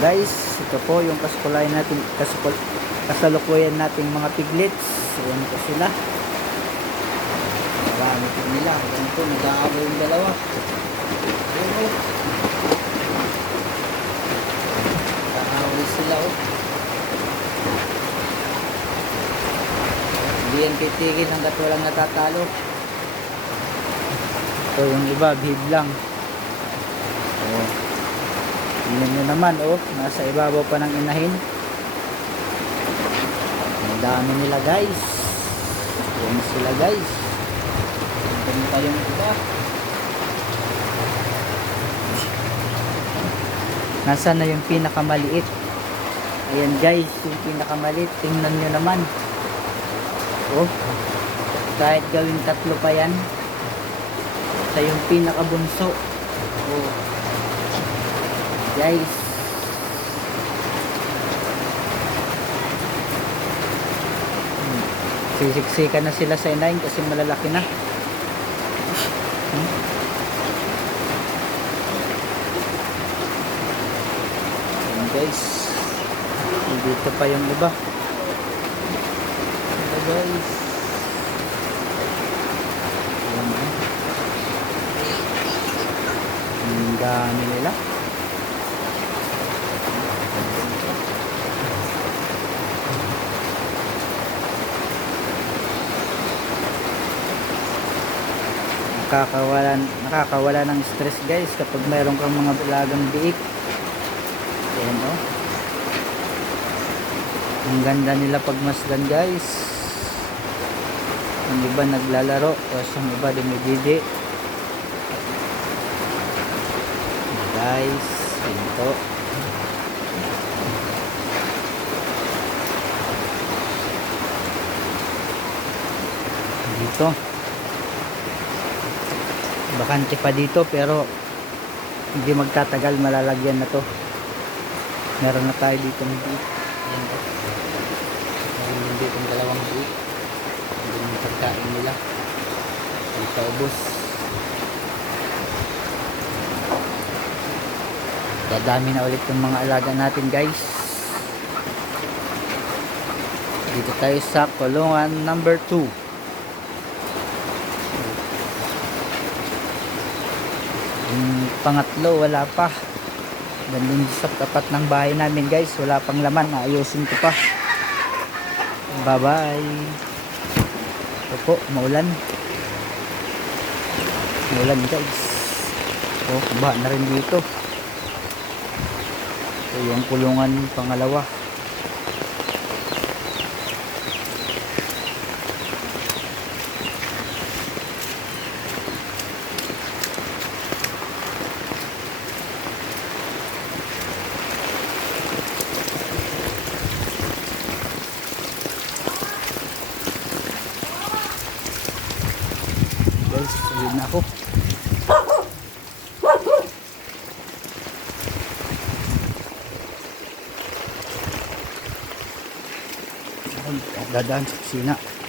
Guys, ito po yung kasalukuyan nating mga piglets. Ayan po sila. Marami po nila. Ayan po, nag-aaway yung dalawa. Ayan po. Nag-aaway sila oh. Hindi yan titigil hanggat walang natatalo. Ito yung iba, bihib lang. Oh. Tingnan nyo naman oh, nasa ibabaw pa ng inahin. Ang dami nila guys. Ayan sila guys. Ito pa yung iba. Nasaan na yung pinakamaliit? Ayan guys, yung pinakamaliit. Tingnan nyo naman. Oh, kahit gawing tatlo pa yan. Ito yung pinakabunso. Oh. Guys, sisiksikan na sila sa inahin kasi malalaki na. Ayan guys, dito pa yung iba. Ayan guys, ayan, ang dami nila. Nakakawala ng stress guys kapag mayroon kang mga alagang biik. Ayan o. Ang ganda nila pagmasdan guys. Ang iba naglalaro, tapos ang iba dumididi. Guys, ito. Dito. Bakante pa dito pero hindi magtatagal, malalagyan na to. Meron na tayo dito ng biik. Ayan o. Meron din dito ng dalawang biik. Hindi yung pagkain nila. Hindi paubos. Dadami na ulit yung mga alaga natin guys. Dito tayo sa kulungan number 2. Yung pangatlo wala pa. Ganun sa tapat ng bahay namin guys, wala pang laman. Ayusin ko pa. Bye bye. Ito po, maulan. Maulan guys. Oh, baha na rin dito. Ito yung kulungan pangalawa. Guys, ulit na ako. Dadaan sa kusina.